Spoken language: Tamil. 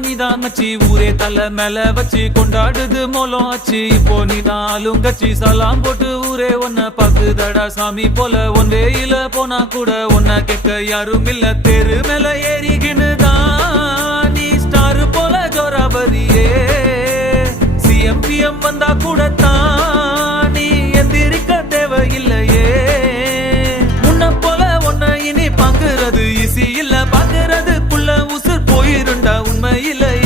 நீதான் மச்சி ஊரே தலை மேல வச்சு கொண்டாடுது மோலம் ஆச்சு இப்போ நீதான் ஆளுங்கச்சி சலாம் போட்டு ஊரே ஒன்ன பாக்குதடா சாமி போல ஒன் வேயில போனா கூட ஒன்ன கேட்க யாரும் இல்ல தேரு மேல ஏறிகினுதான் நீ ஸ்டார் போல ஜோராபரியே சிஎம்பிஎம் வந்தா கூட தான் நீ எந்திரிக்க தேவையில்லையே முன்ன போல ஒன்ன இனி பாக்குறது ஈஸி இல்ல பாக்குறதுக்குள்ள உசுர் போயிருண்டா உண்மை இல்லையே